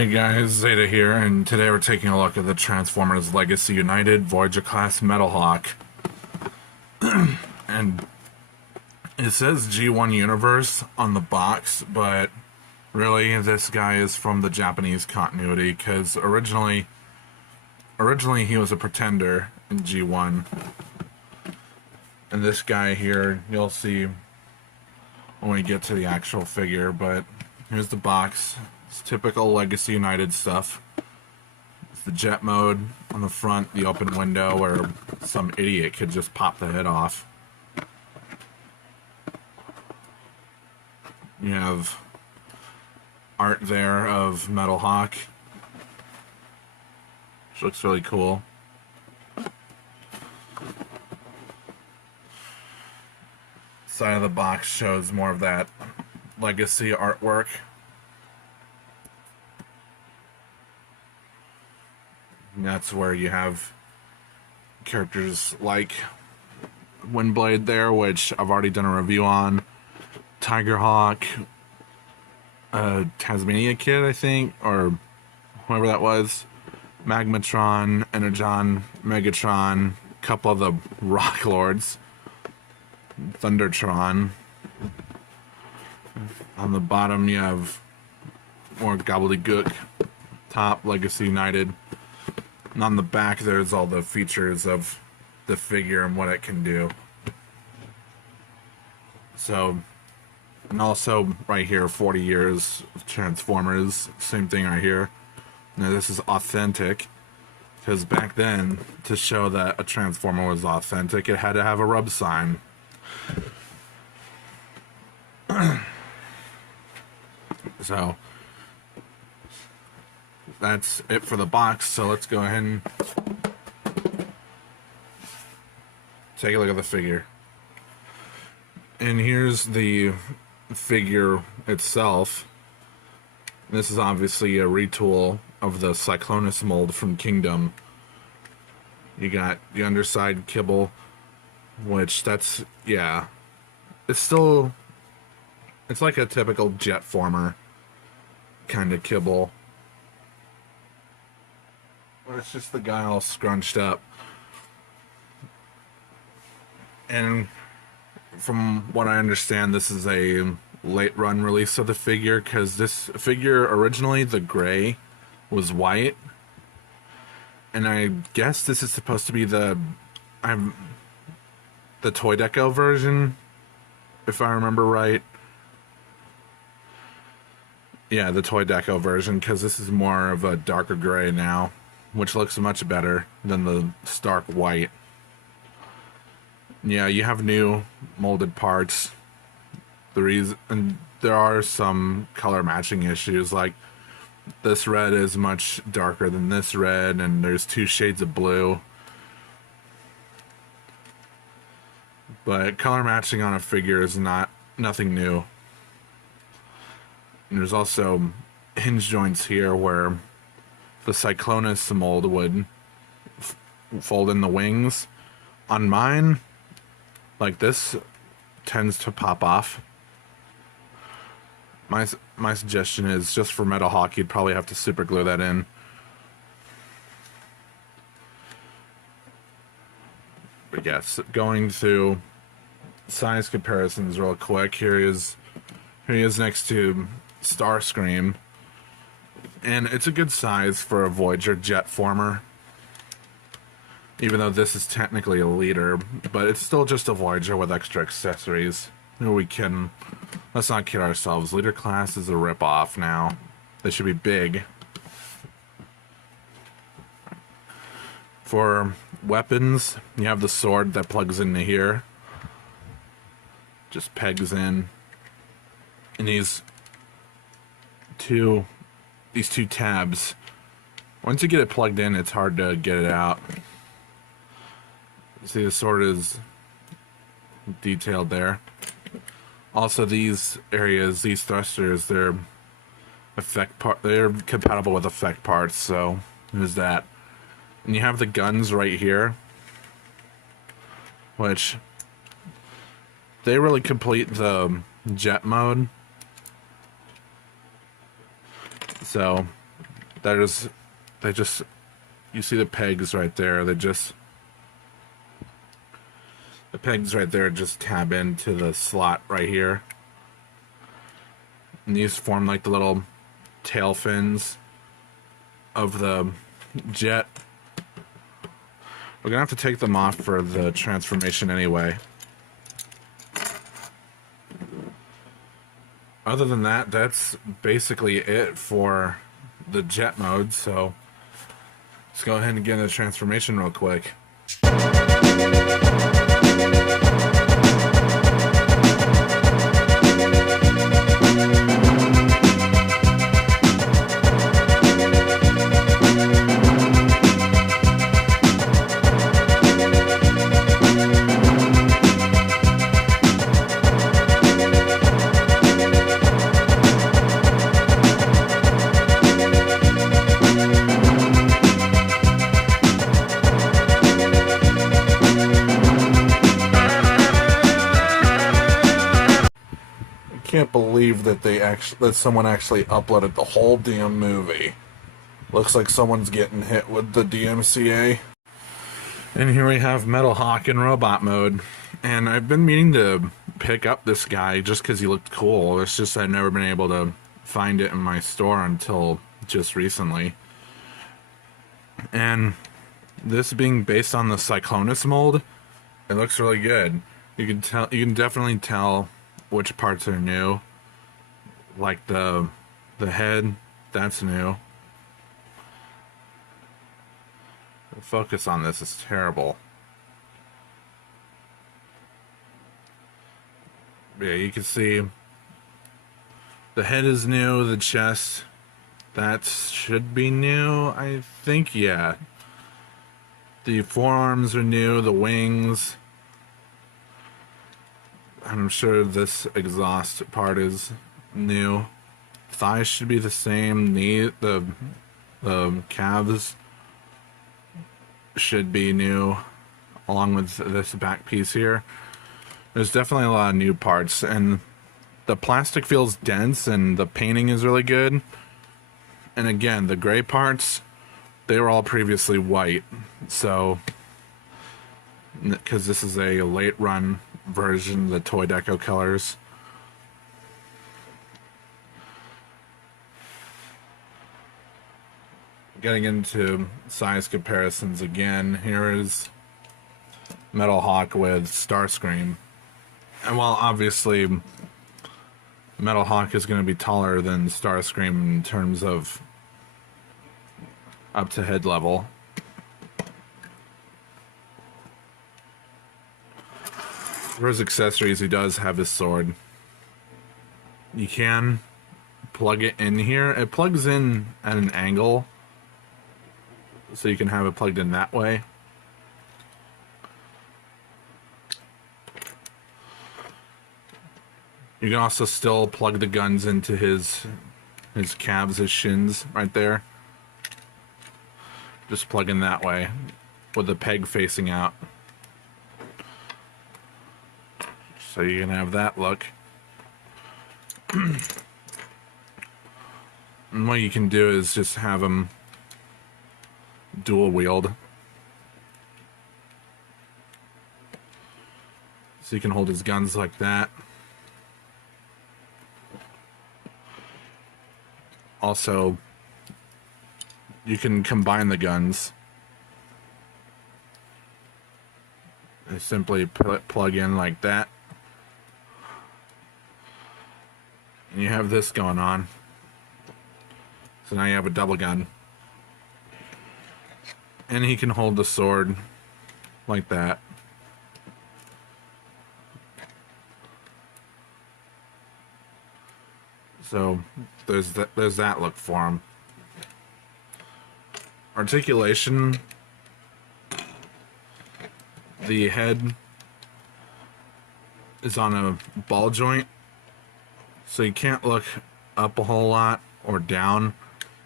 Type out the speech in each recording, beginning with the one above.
Hey guys, Zeta here, and today we're taking a look at the Transformers Legacy United Voyager class Metalhawk. And it says G1 Universe on the box, but really this guy is from the Japanese continuity, because originally he was a pretender in G1. And this guy here, you'll see when we get to the actual figure, but here's the box. It's typical Legacy United stuff. It's the jet mode on the front, the open window where some idiot could just pop the head off. You have art there of Metalhawk, which looks really cool. Side of the box shows more of that Legacy artwork. And that's where you have characters like Windblade there, which I've already done a review on. Tigerhawk, Tasmania Kid, I think, or whoever that was. Magmatron, Energon, Megatron, a couple of the Rock Lords. Thundertron. On the bottom you have more gobbledygook. Top, Legacy United. And on the back there's all the features of the figure and what it can do. So, and also right here, 40 years of Transformers. Same thing right here. Now this is authentic, because back then, to show that a Transformer was authentic, it had to have a rub sign. So that's it for the box, so let's go ahead and take a look at the figure. And here's the figure itself. This is obviously a retool of the Cyclonus mold from Kingdom. You got the underside kibble, which that's, yeah, it's like a typical jet former kind of kibble. It's just the guy all scrunched up. And from what I understand, this is a late run release of the figure, because this figure originally, the gray, was white. And I guess this is supposed to be the Toy Deco version, if I remember right. Yeah, the Toy Deco version, because this is more of a darker gray now, which looks much better than the stark white. Yeah, you have new molded parts. And there are some color matching issues, like this red is much darker than this red, and there's 2 shades of blue. But color matching on a figure is nothing new. And there's also hinge joints here where the Cyclonus mold would fold in the wings. On mine, like this, tends to pop off. My suggestion is, just for Metalhawk, you'd probably have to super glue that in. But yes, going through size comparisons real quick. Here he is next to Starscream, and it's a good size for a Voyager jet former, even though this is technically a leader, but it's still just a Voyager with extra accessories. Let's not kid ourselves, leader class is a rip-off now. They should be big. For weapons, you have the sword that plugs into here, just pegs in, and these two tabs, once you get it plugged in, it's hard to get it out. See, the sword is detailed there. Also, these areas, these thrusters, they're compatible with effect parts, so there's that. And you have the guns right here, which they really complete the jet mode. So they just, you see the pegs right there. The pegs right there just tab into the slot right here. And these form like the little tail fins of the jet. We're gonna have to take them off for the transformation anyway. Other than that, that's basically it for the jet mode, so let's go ahead and get into the transformation real quick. Can't believe that someone actually uploaded the whole damn movie. Looks like someone's getting hit with the DMCA. And here we have Metalhawk in robot mode. And I've been meaning to pick up this guy just because he looked cool. It's just I've never been able to find it in my store until just recently. And this being based on the Cyclonus mold, it looks really good. You can definitely tell which parts are new. Like the head, that's new. The focus on this is terrible. Yeah, you can see the head is new, the chest, that should be new, I think, yeah. The forearms are new, the wings. I'm sure this exhaust part is new. Thighs should be the same. The calves should be new, along with this back piece here. There's definitely a lot of new parts, and the plastic feels dense, and the painting is really good. And again, the gray parts, they were all previously white, so because this is a late run version of the Toy Deco colors. Getting into size comparisons again, here is Metalhawk with Starscream. And while obviously Metalhawk is going to be taller than Starscream in terms of up to head level, for his accessories, he does have his sword. You can plug it in here. It plugs in at an angle, so you can have it plugged in that way. You can also still plug the guns into his calves, his shins, right there. Just plug in that way, with the peg facing out. So you can have that look. And what you can do is just have them dual wield. So you can hold his guns like that. Also, you can combine the guns. They simply plug in like that. And you have this going on. So now you have a double gun. And he can hold the sword like that. So there's that look for him. Articulation. The head is on a ball joint, so you can't look up a whole lot or down.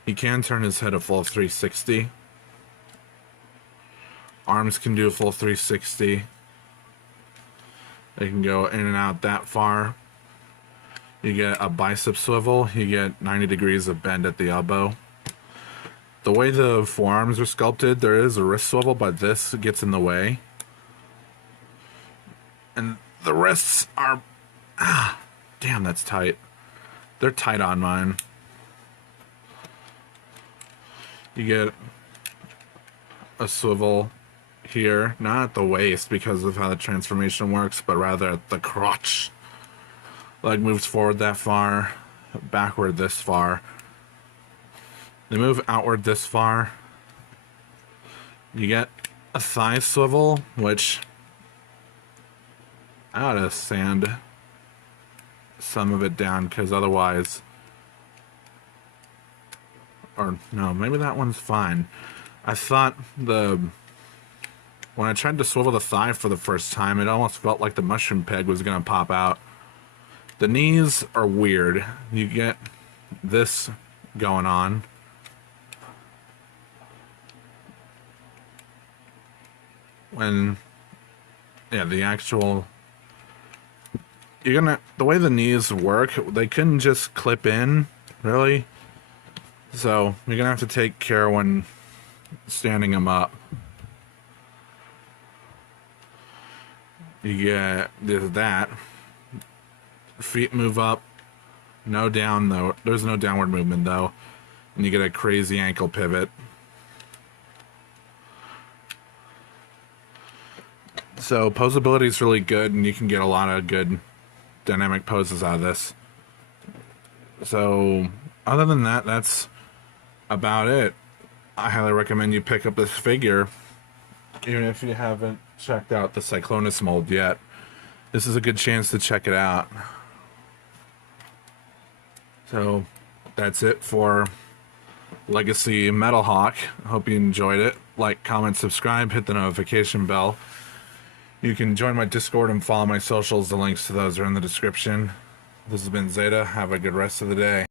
He can turn his head a full 360. Arms can do a full 360. They can go in and out that far. You get a bicep swivel. You get 90 degrees of bend at the elbow. the way the forearms are sculpted, there is a wrist swivel, but this gets in the way. And the wrists are... damn, that's tight. They're tight on mine. You get a swivel here, not at the waist because of how the transformation works, but rather at the crotch. Leg moves forward that far, backward this far. They move outward this far. You get a thigh swivel, which I ought to sand some of it down because otherwise... Or no, maybe that one's fine. I thought when I tried to swivel the thigh for the first time, it almost felt like the mushroom peg was going to pop out. The knees are weird. You get this going on. When, yeah, the actual... the way the knees work, they couldn't just clip in, really. So you're gonna have to take care when standing them up. You get that. Feet move up. No down though. There's no downward movement though. And you get a crazy ankle pivot. So posability is really good, and you can get a lot of good dynamic poses out of this. So other than that, that's about it. I highly recommend you pick up this figure, even if you haven't checked out the Cyclonus mold yet. This is a good chance to check it out. So that's it for Legacy Metalhawk. I hope you enjoyed it. Like, comment, subscribe, hit the notification bell. You can join my Discord and follow my socials. The links to those are in the description. This has been Zeta. Have a good rest of the day.